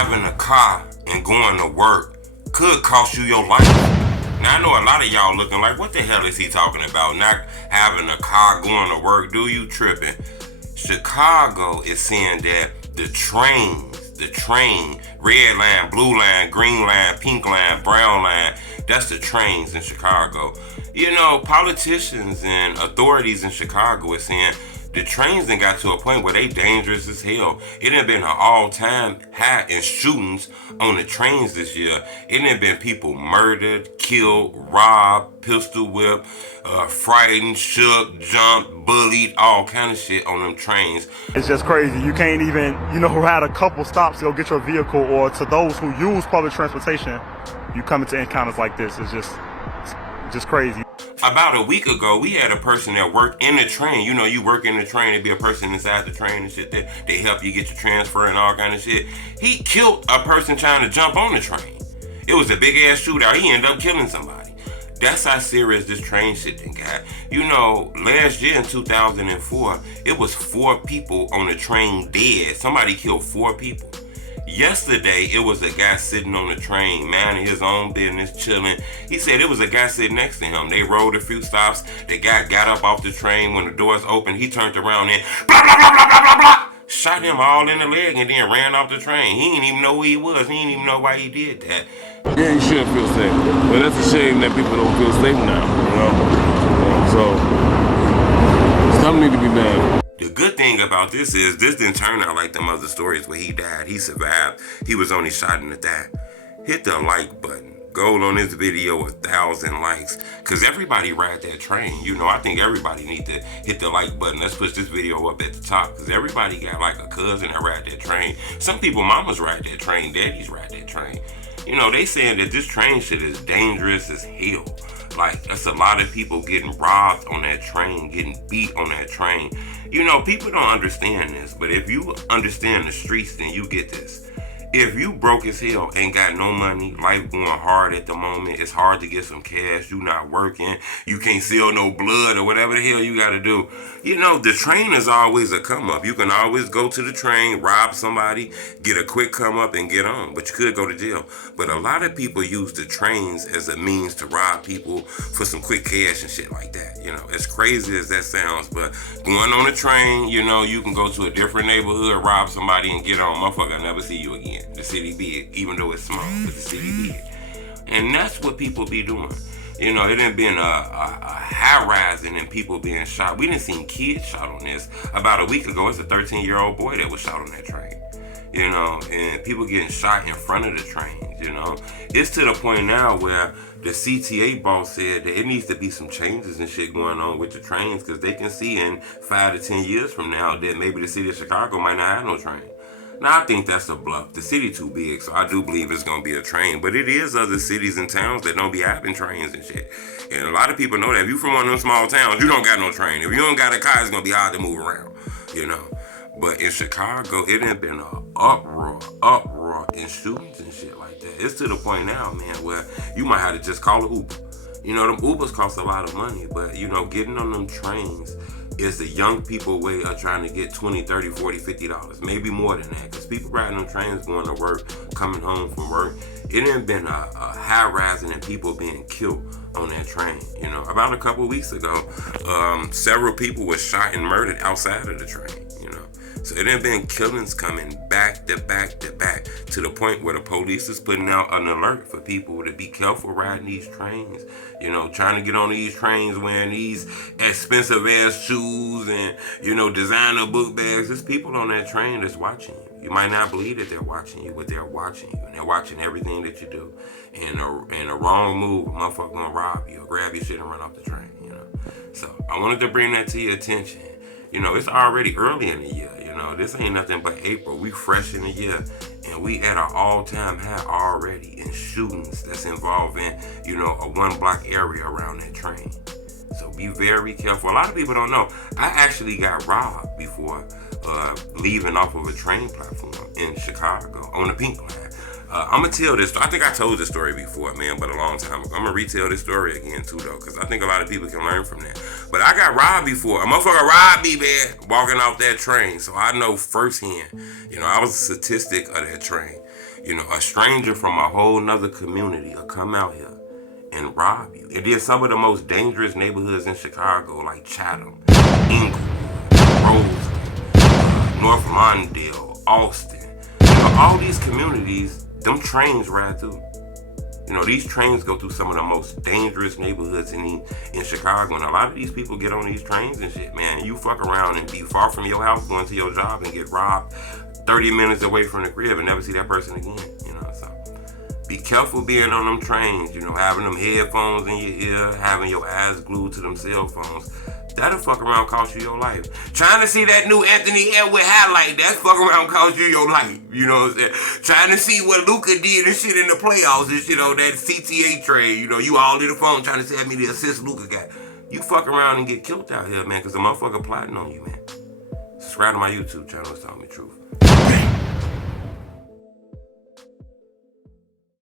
having a car and going to work could cost you your life. Now, I know a lot of y'all looking like, what the hell is he talking about? Not having a car going to work. Do you tripping? Chicago is saying that the train, red line, blue line, green line, pink line, brown line, that's the trains in Chicago. You know, politicians and authorities in Chicago are saying the trains done got to a point where they dangerous as hell. It done been an all-time high in shootings on the trains this year. It done been people murdered, killed, robbed, pistol whipped, frightened, shook, jumped, bullied, all kind of shit on them trains. It's just crazy. You can't even, ride a couple stops to go get your vehicle, or to those who use public transportation, you come into encounters like this. It's just crazy. About a week ago, we had a person that worked in the train. You know, you work in the train, there'd be a person inside the train and shit that they help you get your transfer and all kind of shit. He killed a person trying to jump on the train. It was a big ass shootout. He ended up killing somebody. That's how serious this train shit done got. You know, last year in 2004, it was 4 people on the train dead. Somebody killed 4 people. Yesterday, it was a guy sitting on the train, minding his own business, chilling. He said it was a guy sitting next to him. They rode a few stops. The guy got up off the train. When the doors opened, he turned around and blah, blah, blah, blah, blah, blah, blah. Shot him all in the leg and then ran off the train. He didn't even know who he was. He didn't even know why he did that. Yeah, you should feel safe. But that's a shame that people don't feel safe now, So, something need to be done. The good thing about this is this didn't turn out like them other stories where he died. He survived. He was only shot in the thigh. Hit the like button. Go on this video 1,000 likes. Because everybody ride that train. You know, I think everybody need to hit the like button. Let's push this video up at the top. Because everybody got like a cousin that ride that train. Some people mamas ride that train. Daddies ride that train. You know, they saying that this train shit is dangerous as hell. Like, that's a lot of people getting robbed on that train, getting beat on that train. You know, people don't understand this, but if you understand the streets, then you get this. If you broke as hell, ain't got no money, life going hard at the moment, it's hard to get some cash, you not working, you can't sell no blood or whatever the hell you gotta do. You know, the train is always a come up. You can always go to the train, rob somebody, get a quick come up and get on, but you could go to jail. But a lot of people use the trains as a means to rob people for some quick cash and shit like that. You know, as crazy as that sounds, but going on a train, you know, you can go to a different neighborhood, rob somebody and get on. Motherfucker, I'll never see you again. The city big, even though it's small, but the city big. And that's what people be doing. You know, it done been a high rising in people being shot. We done seen kids shot on this. About a week ago, it's a 13-year-old boy that was shot on that train. You know, and people getting shot in front of the trains, you know. It's to the point now where the CTA boss said that it needs to be some changes and shit going on with the trains, because they can see in 5 to 10 years from now that maybe the city of Chicago might not have no train. Now, I think that's a bluff. The city too big, so I do believe it's going to be a train. But it is other cities and towns that don't be having trains and shit. And a lot of people know that. If you from one of them small towns, you don't got no train. If you don't got a car, it's going to be hard to move around, you know. But in Chicago, it ain't been an uproar in shootings and shit like that. It's to the point now, man, where you might have to just call an Uber. You know, them Ubers cost a lot of money, but, you know, getting on them trains is the young people way of trying to get $20, $30, $40, $50, maybe more than that. Because people riding on trains going to work, coming home from work, it ain't been a high rising in people being killed on that train. You know, about a couple of weeks ago, several people were shot and murdered outside of the train, you know. So it ain't been killings coming back to back to back, to the point where the police is putting out an alert for people to be careful riding these trains. You know, trying to get on these trains wearing these expensive ass shoes and, you know, designer book bags. There's people on that train that's watching you. You might not believe that they're watching you, but they're watching you. And they're watching everything that you do. And a wrong move, a motherfucker gonna rob you or grab your shit and run off the train, you know. So I wanted to bring that to your attention. You know, it's already early in the year. You know, this ain't nothing but April. We fresh in the year, and we at an all-time high already in shootings that's involving, you know, a one-block area around that train. So be very careful. A lot of people don't know. I actually got robbed before leaving off of a train platform in Chicago on the Pink Line. I'm gonna tell this. I think I told this story before, man, but a long time ago. I'm gonna retell this story again too, though, because I think a lot of people can learn from that. But I got robbed before. A motherfucker robbed me, man, walking off that train. So I know firsthand. You know, I was a statistic of that train. You know, a stranger from a whole nother community will come out here and rob you. And then some of the most dangerous neighborhoods in Chicago, like Chatham, Inglewood, Roseland, North Lawndale, Austin. You know, all these communities, them trains ride through. You know, these trains go through some of the most dangerous neighborhoods in Chicago. And a lot of these people get on these trains and shit, man. You fuck around and be far from your house, going to your job, and get robbed 30 minutes away from the crib and never see that person again. You know, so be careful being on them trains, you know, having them headphones in your ear, having your eyes glued to them cell phones. That'll fuck around cost you your life. Trying to see that new Anthony Edwards highlight, that's fuck around cost you your life. You know what I'm saying? Trying to see what Luka did and shit in the playoffs and shit on that CTA trade. You know, you all in the phone trying to see how many assists Luka got. You fuck around and get killed out here, man, because the motherfucker plotting on you, man. Subscribe to my YouTube channel, it's Tell Me Truth.